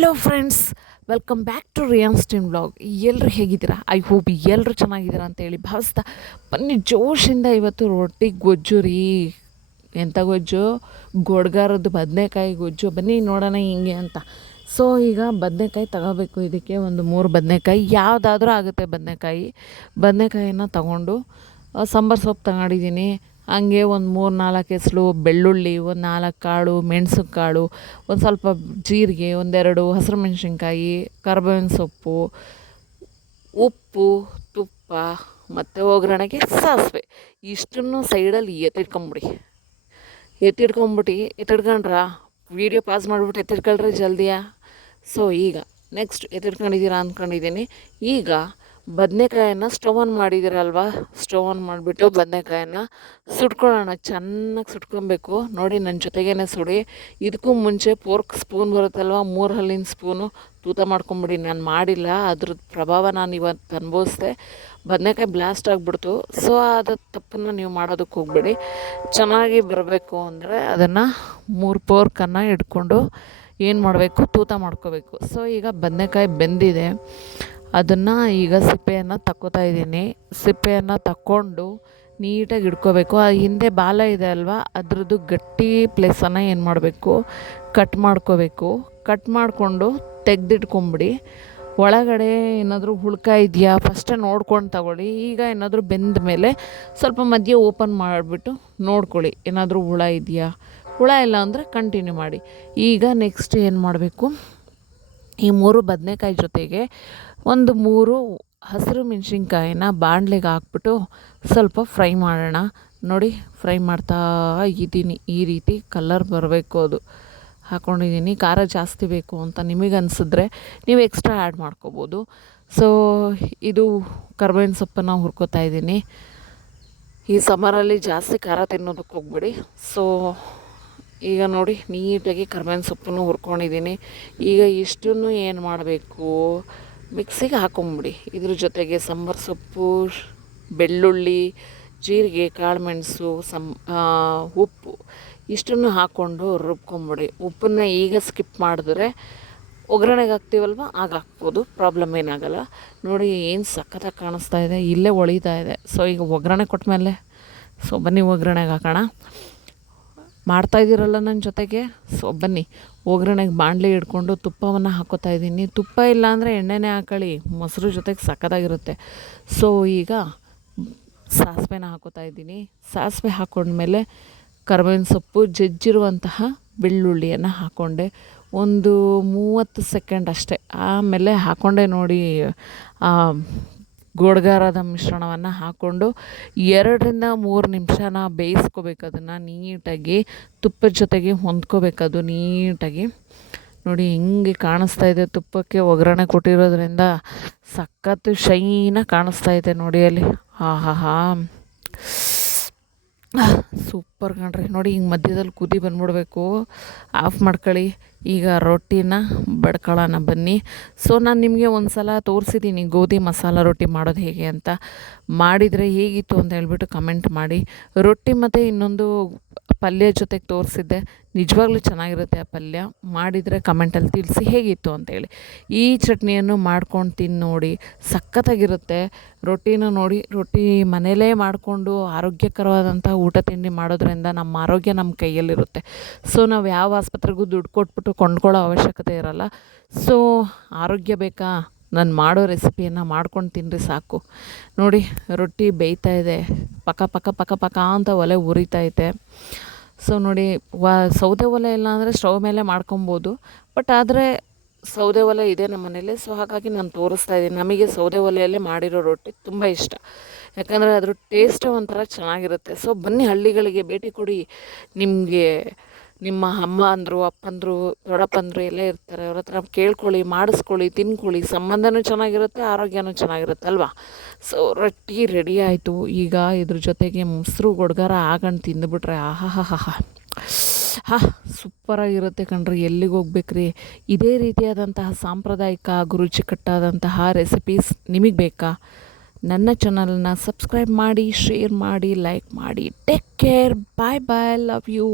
Hello friends, welcome back to Riyan's team blog. ಎಲ್ಲರೂ ಹೇಗಿದ್ದೀರಾ? I hope ಎಲ್ಲರೂ ಚೆನ್ನಾಗಿದ್ದೀರಾ ಅಂತೇಳಿ ಭಾವಿಸ್ತಾ ಬನ್ನಿ ಜೋಶಿಂದ ಇವತ್ತು ರೊಟ್ಟಿ ಗೊಜ್ಜು ರೀ. ಎಂಥ ಗೊಜ್ಜು? ಗೊಡ್ಗಾರದ್ದು ಬದನೆಕಾಯಿ ಗೊಜ್ಜು. ಬನ್ನಿ ನೋಡೋಣ ಹಿಂಗೆ ಅಂತ. ಸೊ ಈಗ ಬದನೆಕಾಯಿ ತಗೋಬೇಕು. ಇದಕ್ಕೆ ಒಂದು 3 ಬದನೆಕಾಯಿ, ಯಾವುದಾದ್ರೂ ಆಗುತ್ತೆ ಬದನೆಕಾಯಿನ ತಗೊಂಡು ಸಾಂಬಾರು ಸೊಪ್ಪು ತಗೊಂಡಿದ್ದೀನಿ. ಹಂಗೆ ಒಂದು 3-4 ಹೆಸರು ಬೆಳ್ಳುಳ್ಳಿ, ಒಂದು 4 ಕಾಳು ಮೆಣಸು ಕಾಳು, ಒಂದು ಸ್ವಲ್ಪ ಜೀರಿಗೆ, ಒಂದೆರಡು ಹಸಿರು ಮೆಣಸಿನ್ಕಾಯಿ, ಕರ್ಬೇವಿನ ಸೊಪ್ಪು, ಉಪ್ಪು, ತುಪ್ಪ ಮತ್ತು ಒಗ್ಗರಣೆಗೆ ಸಾಸಿವೆ. ಇಷ್ಟನ್ನು ಸೈಡಲ್ಲಿ ಎತ್ತಿಡ್ಕೊಂಡ್ರೆ ವೀಡಿಯೋ ಪಾಸ್ ಮಾಡಿಬಿಟ್ಟು ಎತ್ತಿಡ್ಕೊಳ್ರಿ ಜಲ್ದಿಯಾ. ಸೊ ಈಗ ನೆಕ್ಸ್ಟ್ ಎತ್ತಿಡ್ಕೊಂಡಿದ್ದೀರಾ ಅಂದ್ಕೊಂಡಿದ್ದೀನಿ. ಈಗ ಬದನೆಕಾಯನ್ನು ಸ್ಟವ್ ಆನ್ ಮಾಡಿದ್ದೀರಲ್ವ, ಸ್ಟವ್ ಆನ್ ಮಾಡಿಬಿಟ್ಟು ಬದನೆಕಾಯನ್ನು ಸುಟ್ಕೊಳ್ಳೋಣ. ಚೆನ್ನಾಗಿ ಸುಟ್ಕೊಬೇಕು. ನೋಡಿ ನನ್ನ ಜೊತೆಗೇ ಸುಡಿ. ಇದಕ್ಕೂ ಮುಂಚೆ ಪೋರ್ಕ್ ಸ್ಪೂನ್ ಬರುತ್ತಲ್ವ, 3 ಹಲ್ಲಿನ ಸ್ಪೂನು ತೂತ ಮಾಡ್ಕೊಂಬಿಡಿ. ನಾನು ಮಾಡಿಲ್ಲ, ಅದ್ರದ್ದು ಪ್ರಭಾವ ನಾನು ಇವತ್ತು ಅನುಭವಿಸ್ದೆ. ಬದನೆಕಾಯಿ ಬ್ಲಾಸ್ಟ್ ಆಗಿಬಿಡ್ತು. ಸೊ ಅದು ತಪ್ಪನ್ನು ನೀವು ಮಾಡೋದಕ್ಕೆ ಹೋಗ್ಬೇಡಿ. ಚೆನ್ನಾಗಿ ಬರಬೇಕು ಅಂದರೆ ಅದನ್ನು 3 ಪೋರ್ಕನ್ನು ಇಟ್ಕೊಂಡು ಏನು ಮಾಡಬೇಕು, ತೂತ ಮಾಡ್ಕೋಬೇಕು. ಸೊ ಈಗ ಬದನೆಕಾಯಿ ಬೆಂದಿದೆ. ಅದನ್ನು ಈಗ ಸಿಪ್ಪೆಯನ್ನು ತಕ್ಕೋತಾ ಇದ್ದೀನಿ. ಸಿಪ್ಪೆಯನ್ನು ತಕ್ಕೊಂಡು ನೀಟಾಗಿ ಇಟ್ಕೋಬೇಕು. ಆ ಹಿಂದೆ ಬಾಲ ಇದೆ ಅಲ್ವಾ, ಅದ್ರದ್ದು ಗಟ್ಟಿ ಪ್ಲೇಸನ್ನು ಏನು ಮಾಡಬೇಕು, ಕಟ್ ಮಾಡ್ಕೋಬೇಕು. ಕಟ್ ಮಾಡಿಕೊಂಡು ತೆಗೆದಿಟ್ಕೊಂಬಿಡಿ. ಒಳಗಡೆ ಏನಾದರೂ ಹುಳ್ಕ ಇದೆಯಾ ಫಸ್ಟೇ ನೋಡ್ಕೊಂಡು ತಗೊಳ್ಳಿ. ಈಗ ಏನಾದರೂ ಬೆಂದ ಮೇಲೆ ಸ್ವಲ್ಪ ಮಧ್ಯೆ ಓಪನ್ ಮಾಡಿಬಿಟ್ಟು ನೋಡ್ಕೊಳ್ಳಿ, ಏನಾದರೂ ಹುಳ ಇದೆಯಾ. ಹುಳ ಇಲ್ಲ ಅಂದರೆ ಕಂಟಿನ್ಯೂ ಮಾಡಿ. ಈಗ ನೆಕ್ಸ್ಟ್ ಏನು ಮಾಡಬೇಕು, ಈ 3 ಬದನೆಕಾಯಿ ಜೊತೆಗೆ ಒಂದು 3 ಹಸಿರು ಮೆಣಸಿನ್ಕಾಯಿನ ಬಾಣಲೆಗೆ ಹಾಕ್ಬಿಟ್ಟು ಸ್ವಲ್ಪ ಫ್ರೈ ಮಾಡೋಣ. ನೋಡಿ ಫ್ರೈ ಮಾಡ್ತಾ ಇದ್ದೀನಿ. ಈ ರೀತಿ ಕಲರ್ ಬರಬೇಕು. ಅದು ಹಾಕ್ಕೊಂಡಿದ್ದೀನಿ. ಖಾರ ಜಾಸ್ತಿ ಬೇಕು ಅಂತ ನಿಮಗೆ ಅನಿಸಿದ್ರೆ ನೀವು ಎಕ್ಸ್ಟ್ರಾ ಆ್ಯಡ್ ಮಾಡ್ಕೋಬೋದು. ಸೊ ಇದು ಕರ್ಬೇವಿನ ಸೊಪ್ಪನ್ನು ಹುರ್ಕೋತಾ ಇದ್ದೀನಿ. ಈ ಸಮ್ಮರಲ್ಲಿ ಜಾಸ್ತಿ ಖಾರ ತಿನ್ನೋದಕ್ಕೆ ಹೋಗ್ಬೇಡಿ. ಸೊ ಈಗ ನೋಡಿ ನೀಟಾಗಿ ಕರ್ಬೇವಿನ ಸೊಪ್ಪನ್ನು ಹುರ್ಕೊಂಡಿದ್ದೀನಿ. ಈಗ ಇಷ್ಟನ್ನು ಏನು ಮಾಡಬೇಕು, ಮಿಕ್ಸಿಗೆ ಹಾಕೊಂಬಿಡಿ. ಇದ್ರ ಜೊತೆಗೆ ಸಾಂಬಾರು ಸೊಪ್ಪು, ಬೆಳ್ಳುಳ್ಳಿ, ಜೀರಿಗೆ, ಕಾಳುಮೆಣಸು, ಉಪ್ಪು ಇಷ್ಟನ್ನು ಹಾಕ್ಕೊಂಡು ರುಬ್ಕೊಂಬಿಡಿ. ಉಪ್ಪನ್ನು ಈಗ ಸ್ಕಿಪ್ ಮಾಡಿದ್ರೆ ಒಗ್ಗರಣೆಗೆ ಹಾಕ್ತೀವಲ್ವ ಆಗ ಹಾಕ್ಬೋದು, ಪ್ರಾಬ್ಲಮ್ ಏನಾಗಲ್ಲ. ನೋಡಿ ಏನು ಸಖತ್ತಾಗಿ ಕಾಣಿಸ್ತಾ ಇದೆ, ಇಲ್ಲೇ ಹೊಳಿತಾ ಇದೆ. ಸೊ ಈಗ ಒಗ್ಗರಣೆ ಕೊಟ್ಟಮೇಲೆ ಬನ್ನಿ ಒಗ್ಗರಣೆಗೆ ಹಾಕೋಣ. ಮಾಡ್ತಾಯಿದ್ದೀರಲ್ಲ ನನ್ನ ಜೊತೆಗೆ. ಸೊ ಬನ್ನಿ ಒಗ್ಗರಣೆಗೆ ಬಾಣಲೆ ಇಟ್ಕೊಂಡು ತುಪ್ಪವನ್ನು ಹಾಕೋತಾ ಇದ್ದೀನಿ. ತುಪ್ಪ ಇಲ್ಲ ಅಂದರೆ ಎಣ್ಣೆನೇ ಹಾಕೊಳ್ಳಿ, ಮೊಸರು ಜೊತೆಗೆ ಸಖತ್ತಾಗಿರುತ್ತೆ. ಸೊ ಈಗ ಸಾಸಿವೆನ ಹಾಕೋತಾ ಇದ್ದೀನಿ. ಸಾಸಿವೆ ಹಾಕೊಂಡ್ಮೇಲೆ ಕರ್ಬೇವಿನ ಸೊಪ್ಪು, ಜಜ್ಜಿರುವಂತಹ ಬೆಳ್ಳುಳ್ಳಿಯನ್ನು ಹಾಕ್ಕೊಂಡೆ. ಒಂದು 30 ಸೆಕೆಂಡ್ ಅಷ್ಟೇ. ಆಮೇಲೆ ಹಾಕ್ಕೊಂಡೆ ನೋಡಿ ಗೊಡ್ಗಾರದ ಮಿಶ್ರಣವನ್ನು ಹಾಕ್ಕೊಂಡು 2-3 ನಿಮಿಷನ ಬೇಯಿಸ್ಕೋಬೇಕು. ಅದನ್ನು ನೀಟಾಗಿ ತುಪ್ಪದ ಜೊತೆಗೆ ಹೊಂದ್ಕೋಬೇಕದು ನೀಟಾಗಿ. ನೋಡಿ ಹೆಂಗೆ ಕಾಣಿಸ್ತಾ ಇದೆ, ತುಪ್ಪಕ್ಕೆ ಒಗ್ಗರಣೆ ಕೊಟ್ಟಿರೋದ್ರಿಂದ ಸಖತ್ತು ಶೈನಾಗಿ ಕಾಣಿಸ್ತಾ ಇದೆ ನೋಡಿ ಅಲ್ಲಿ. ಹಾ ಸೂಪರ್ ಕಣ್ರಿ. ನೋಡಿ ಹಿಂಗೆ ಮಧ್ಯದಲ್ಲಿ ಕುದಿ ಬಂದ್ಬಿಡ್ಬೇಕು, ಆಫ್ ಮಾಡ್ಕೊಳ್ಳಿ. ಈಗ ರೊಟ್ಟಿನ ಬಡ್ಕೊಳ್ಳೋಣ ಬನ್ನಿ. ಸೊ ನಾನು ನಿಮಗೆ ಒಂದು ಸಲ ತೋರಿಸಿದ್ದೀನಿ ಗೋಧಿ ಮಸಾಲ ರೊಟ್ಟಿ ಮಾಡೋದು ಹೇಗೆ ಅಂತ. ಮಾಡಿದರೆ ಹೇಗಿತ್ತು ಅಂತ ಹೇಳ್ಬಿಟ್ಟು ಕಮೆಂಟ್ ಮಾಡಿ. ರೊಟ್ಟಿ ಮತ್ತು ಇನ್ನೊಂದು ಪಲ್ಯ ಜೊತೆಗೆ ತೋರಿಸಿದ್ದೆ, ನಿಜವಾಗ್ಲೂ ಚೆನ್ನಾಗಿರುತ್ತೆ ಆ ಪಲ್ಯ. ಮಾಡಿದರೆ ಕಮೆಂಟಲ್ಲಿ ತಿಳಿಸಿ ಹೇಗಿತ್ತು ಅಂತೇಳಿ. ಈ ಚಟ್ನಿಯನ್ನು ಮಾಡ್ಕೊಂಡು ತಿಂದು ನೋಡಿ, ಸಖತ್ತಾಗಿರುತ್ತೆ. ರೊಟ್ಟಿನ ನೋಡಿ, ರೊಟ್ಟಿ ಮನೇಲೇ ಮಾಡಿಕೊಂಡು ಆರೋಗ್ಯಕರವಾದಂಥ ಊಟ ತಿಂಡಿ ಮಾಡೋದ್ರಿಂದ ನಮ್ಮ ಆರೋಗ್ಯ ನಮ್ಮ ಕೈಯಲ್ಲಿರುತ್ತೆ. ಸೊ ನಾವು ಯಾವ ಆಸ್ಪತ್ರೆಗೂ ದುಡ್ಡು ಕೊಟ್ಬಿಟ್ಟು ಕೊಂಡ್ಕೊಳ್ಳೋ ಅವಶ್ಯಕತೆ ಇರೋಲ್ಲ. ಸೊ ಆರೋಗ್ಯ ಬೇಕಾ, ನಾನು ಮಾಡೋ ರೆಸಿಪಿಯನ್ನು ಮಾಡ್ಕೊಂಡು ತಿನ್ನಿರಿ ಸಾಕು. ನೋಡಿ ರೊಟ್ಟಿ ಬೇಯ್ತಾ ಇದೆ, ಪಕ ಅಂತ ಒಲೆ ಉರಿತೈತೆ. ಸೊ ನೋಡಿ ಸೌದೆ ಒಲೆ ಇಲ್ಲ ಅಂದರೆ ಸ್ಟವ್ ಮೇಲೆ ಮಾಡ್ಕೊಬೋದು. ಬಟ್ ಆದರೆ ಸೌದೆ ಒಲೆ ಇದೆ ನಮ್ಮ ಮನೇಲಿ. ಸೊ ಹಾಗಾಗಿ ನಾನು ತೋರಿಸ್ತಾ ಇದ್ದೀನಿ. ನಮಗೆ ಸೌದೆ ಒಲೆಯಲ್ಲೇ ಮಾಡಿರೋ ರೊಟ್ಟಿ ತುಂಬ ಇಷ್ಟ, ಯಾಕಂದರೆ ಅದ್ರ ಟೇಸ್ಟ್ ಒಂಥರ ಚೆನ್ನಾಗಿರುತ್ತೆ. ಸೊ ಬನ್ನಿ ಹಳ್ಳಿಗಳಿಗೆ ಭೇಟಿ ಕೊಡಿ. ನಿಮಗೆ ನಿಮ್ಮ ಅಮ್ಮ ಅಂದರು, ಅಪ್ಪಂದರು, ದೊಡ್ಡಪ್ಪಂದರು ಎಲ್ಲ ಇರ್ತಾರೆ. ಅವ್ರ ಹತ್ರ ಕೇಳ್ಕೊಳ್ಳಿ, ಮಾಡಿಸ್ಕೊಳ್ಳಿ, ತಿನ್ಕೊಳ್ಳಿ. ಸಂಬಂಧನೂ ಚೆನ್ನಾಗಿರುತ್ತೆ, ಆರೋಗ್ಯನೂ ಚೆನ್ನಾಗಿರುತ್ತೆ ಅಲ್ವಾ. ಸೊ ರೊಟ್ಟಿ ರೆಡಿ ಆಯಿತು. ಈಗ ಇದ್ರ ಜೊತೆಗೆ ಮೊಸರು ಗೊಡ್ಗಾರ ಹಾಕೊಂಡು ತಿಂದುಬಿಟ್ರೆ ಸೂಪರಾಗಿರುತ್ತೆ ಕಣ್ರಿ. ಎಲ್ಲಿಗೆ ಹೋಗ್ಬೇಕ್ರಿ, ಇದೇ ರೀತಿಯಾದಂತಹ ಸಾಂಪ್ರದಾಯಿಕ ರುಚಿಕಟ್ಟಾದಂತಹ ರೆಸಿಪೀಸ್ ನಿಮಗೆ ಬೇಕಾ? ನನ್ನ ಚಾನಲ್ನ ಸಬ್ಸ್ಕ್ರೈಬ್ ಮಾಡಿ, ಶೇರ್ ಮಾಡಿ, ಲೈಕ್ ಮಾಡಿ. Take care, bye bye, love you.